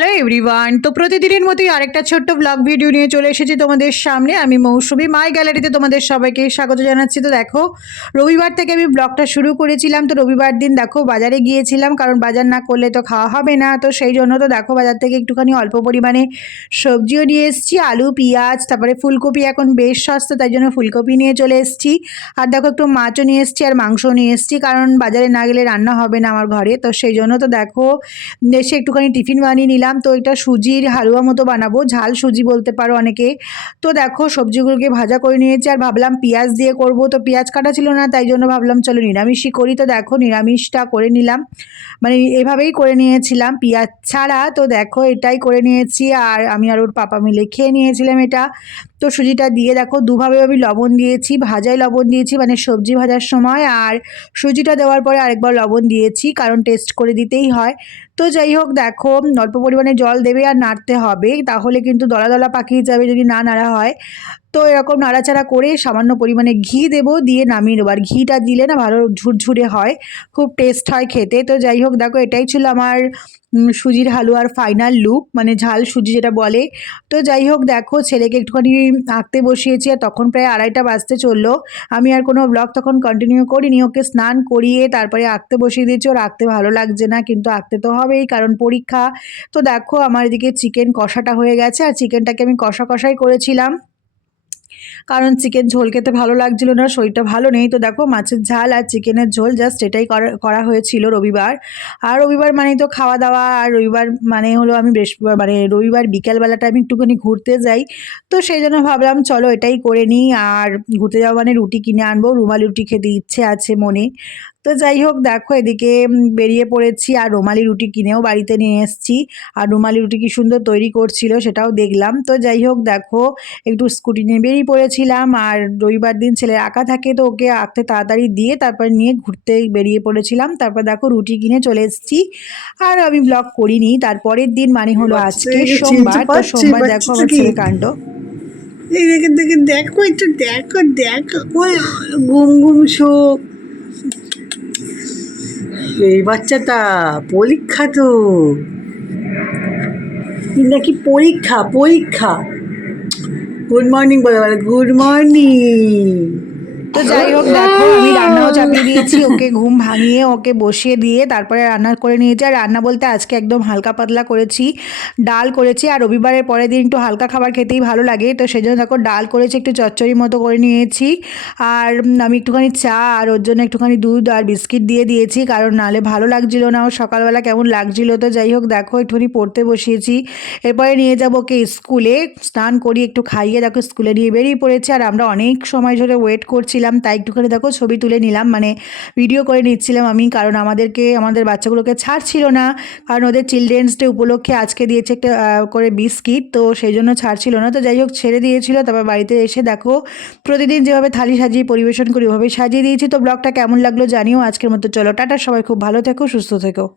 Hello everyone তো প্রতিদিনের মতোই আরেকটা ছোট্ট ব্লগ ভিডিও নিয়ে চলে এসেছি তোমাদের সামনে। আমি মৌসুমি। মাই গ্যালারিতে তোমাদের সবাইকে স্বাগত জানাচ্ছি। তো দেখো, রবিবার থেকে আমি ব্লগটা শুরু করেছিলাম। তো রবিবার দিন দেখো, বাজারে গিয়েছিলাম, কারণ বাজার না করলে তো খাওয়া হবে না। তো সেই জন্য তো দেখো, বাজার থেকে একটুখানি অল্প পরিমাণে সবজিও নিয়ে এসেছি, আলু, পেঁয়াজ, তারপরে ফুলকপি। এখন বেশ সস্তা, তাই জন্য ফুলকপি নিয়ে চলে এসেছি। আর দেখো, একটু মাছও নিয়ে এসেছি আর মাংসও নিয়ে এসেছি, কারণ বাজারে না গেলে রান্না হবে না আমার ঘরে। তো সেই জন্য তো দেখো, এসে একটুখানি টিফিন বানিয়ে নিলাম। তো এটা সুজির হালুয়া মতো বানাবো। ঝাল সুজি বলতে পারো অনেকে। তো দেখো, সবজিগুলোকে ভাজা করে নিয়েছি আর ভাবলাম পেঁয়াজ দিয়ে করব। তো পেঁয়াজ কাটা ছিল না, তাই জন্য ভাবলাম চলো নিরামিষই করি। তো দেখো, নিরামিষটা করে নিলাম। মানে এভাবেই করে নিয়েছিলাম। পেঁয়াজ ছাড়া তো দেখো, এটাই করে নিয়েছি। আর আমি আর ওর পাপা মিলে খেয়ে নিয়েছিলাম এটা। তো সুজিটা দিয়ে দেখো, দুভাবে আমি লবণ দিয়েছি, ভাজায় লবণ দিয়েছি মানে সবজি ভাজার সময়, আর সুজিটা দেওয়ার পরে আরেকবার লবণ দিয়েছি, কারণ টেস্ট করে দিতেই হয়। তো যাই হোক, দেখো, অল্প পরিমাণে জল দেবে আর নাড়তে হবে, তাহলে কিন্তু দলা দলা পাকিয়ে যাবে যদি না নাড়া হয়। তো এরকম নাড়াচাড়া করে সামান্য পরিমাণে ঘি দেবো, দিয়ে নামিয়ে নেব। আর ঘিটা দিলে না ভালো ঝুরঝুরে হয়, খুব টেস্ট হয় খেতে। তো যাই হোক, দেখো এটাই ছিল আমার সুজির হালুয়ার ফাইনাল লুক মানে ঝাল সুজি যেটা বলে। তো যাই হোক, দেখো ছেলেকে একটুখানি আঁকতে বসিয়েছি আর তখন প্রায় আড়াইটা বাজতে চলল। আমি আর কোনো ব্লগ তখন কন্টিনিউ করিনি, ওকে স্নান করিয়ে তারপরে আঁকতে বসিয়ে দিয়েছি। ওর আঁকতে ভালো লাগছে না, কিন্তু আঁকতে তো হবেই, কারণ পরীক্ষা। তো দেখো আমার এদিকে চিকেন কষাটা হয়ে গেছে, আর চিকেনটাকে আমি কষা কষাই করেছিলাম। কারণ চিকেন ঝোল খেতে ভালো লাগছিল না, শরীরটা ভালো নেই। তো দেখো, মাছের ঝাল আর চিকেনের ঝোল জাস্ট এটাই করা হয়েছিল রবিবার। আর রবিবার মানে তো খাওয়া দাওয়া, আর রবিবার মানে হলো আমি বৃহস্পতিবার মানে রবিবার বিকেলবেলাটা আমি একটুখানি ঘুরতে যাই। তো সেই জন্য ভাবলাম, চলো এটাই করে নিই। আর ঘুরতে যাওয়া মানে রুটি কিনে আনব, রুমাল রুটি খেতে ইচ্ছে আছে মনে। তো যাই হোক দেখো এদিকে বেরিয়ে পড়েছি আর রুমালি রুটি কিনেও বাড়িতে নিয়ে এসেছি। আর রুমালি রুটি কি সুন্দর তৈরি করছিল সেটাও দেখলাম। তো যাই হোক দেখো একটু স্কুটি নিয়ে বেরিয়ে পড়েছিলাম। আর রবিবার দিন ছেলের আঁকা থাকে তো ওকে আঁকতে তাড়াতাড়ি দিয়ে তারপর নিয়ে ঘুরতে বেরিয়ে পড়েছিলাম। তারপর দেখো রুটি কিনে চলে এসেছি। আর আমি ব্লগ করিনি তারপরের দিন মানে হলো আজকে সোমবার। তো সোমবার দেখো আমার ছেলে কাণ্ড। দেখে একটু দেখো দেখো গুম গুম শোক এই বাচ্চাটা পরীক্ষা তো। নাকি পরীক্ষা পরীক্ষা। গুড মর্নিং বলে বলে গুড মর্নিং তো যাই হোক দেখো আমি রান্নাও চাপিয়ে দিয়েছি ওকে ঘুম ভাঙিয়ে ওকে বসিয়ে দিয়ে তারপরে রান্না করে নিয়েছি। আর রান্না বলতে আজকে একদম হালকা পাতলা করেছি ডাল করেছি আর রবিবারের পরের দিন একটু হালকা খাবার খেতেই ভালো লাগে। তো সেই জন্য দেখো ডাল করেছি একটু চচ্চড়ি মতো করে নিয়েছি। আর আমি একটুখানি চা আর ওর জন্য একটুখানি দুধ আর বিস্কিট দিয়ে দিয়েছি কারণ নালে ভালো লাগছিল না ও সকালবেলা কেমন লাগছিল। তো যাই হোক দেখো একটুখানি পড়তে বসিয়েছি। এরপরে নিয়ে যাব ওকে স্কুলে স্নান করি একটু খাইয়ে দেখো স্কুলে নিয়ে বেরিয়ে পড়েছে। আর আমরা অনেক সময় ধরে ওয়েট করছিলাম তাই একটুখানি দেখো ছবি তুলে নিলাম। মানে ভিডিও করে নিচ্ছিলাম আমি, কারণ আমাদেরকে, আমাদের বাচ্চাগুলোকে ছাড়ছিল না। কারণ ওদের চিলড্রেন্স ডে উপলক্ষে আজকে দিয়েছে একটা করে বিস্কিট তো সেই জন্য ছাড়ছিল না। তো যাই হোক ছেড়ে দিয়েছিল। তারপর বাড়িতে এসে দেখো, প্রতিদিন যেভাবে থালি সাজিয়ে পরিবেশন করি ওভাবে সাজিয়ে দিয়েছি। তো ব্লগটা কেমন লাগল জানিও আজকের মতো। চলো, টাটা, সবাই খুব ভালো থেকো, সুস্থ থেকো।